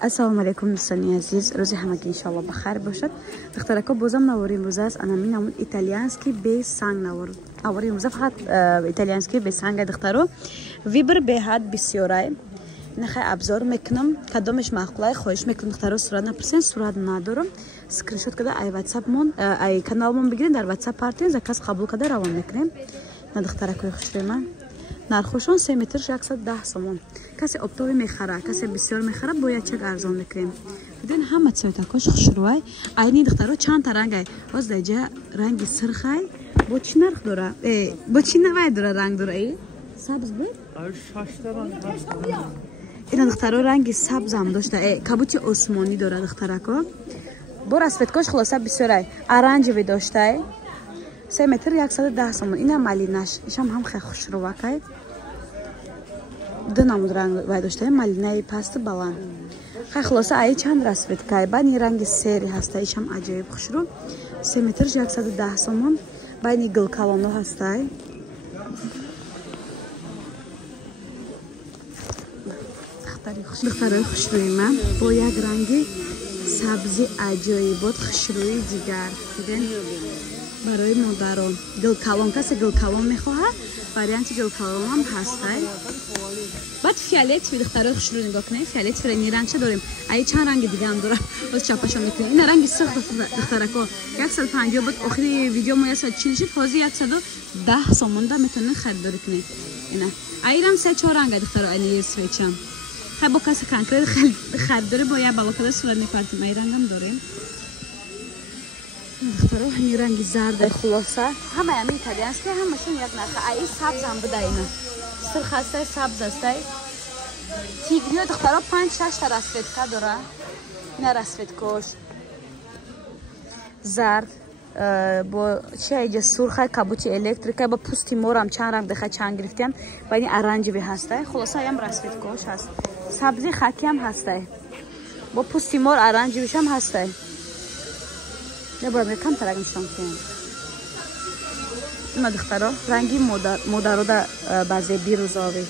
السلام علیکم دوستان عزیز، روز همگی انشالله بخیر باشد. دخترکا بازم نواری امروز است. انا می نمود ایتالیانسکی به سنگ نوارد. نواری امروز فقط ایتالیانسکی به سنگ دخترو. ویبر به حد بسیاره. نخواهی ابزار میکنم. کدامش معقوله خواهش میکنم دخترو صورت نپرسین. صورت ندارم. اسکرینشات کده ای واتساپ مون ای کانال مون بگیرین در واتساپ پارتین زکاس قبول کده روان میکنیم. نه دخترکای خوش من. نرخوشان 3 متر 610 سومون. کسی اپتوی میخره، کسی بسیار میخره باید چه ارزان میکنیم. بدین همه سایتاکاش خشروای. اینی دخترها چند تا رنگه. باز دیگه رنگی سرخه. با چی نرخ داره؟ با چی نوع داره رنگ داره ای؟ سبز بود؟ این دخترها رنگی سبز هم داشته. کبوتی عثمانی داره دخترکا. با رسوتکاش خلاصه بسیاره. ارنجوی داشته. 3 متر 110 سومون. این هم مالینش. ایشم هم خیلی خوش رو واقعی. دو نمود رنگ وای داشته. مالینه پست بالان. خیلی خلاصه ای چند رسوت که بعد این رنگ سری هسته. ایشم عجیب خوش رو. 3 متر 110 سومون. بعد این گل کلامو هسته. دخترای خوش روی من با یک رنگی سبزی عجیب بود. خوش روی دیگر. دیدین؟ برای مادران گل کلام کسی گل کلام میخواه وریانت گل کلام هم هسته. بعد فیالت دخترای خوش رو نگاه کنید. فیالت فرنگی رنگ چه داریم. ای چند رنگ دیگه هم داره. باز چاپشون میکنیم. این رنگ سخت دخترکو 150 بود. آخری ویدیو ما 140 شد. حاضر 110 سومون ده میتونن خرید کنید. اینا ای رنگ 3 4 رنگ دخترا اینی سویچم. خب با کسی کنکرت خرید داره با یه بالا کده صورت میپرتیم. ای رنگ هم داریم. دخترها همین رنگی زرد خلاصه همه همین ایتالیانسکی همشون یک نخه ای سبز هم بوده اینا سرخ هسته سبز هسته تیگری ها دخترها 5-6 تا رسوتکا داره. این رسوتکاش زرد با چه ایجا سرخه کبوتی الکتریکه با پوستی مور هم چند رنگ دخه چند گرفتیم و این ارنجی هسته. خلاصه هم رسوتکاش هست. سبزی خاکی هم هسته با پوستی مور ارنجی هم هسته. نباید کم ترک نشتم کنیم. این دخترها رنگی مادر رو در بعضی بیروزاوی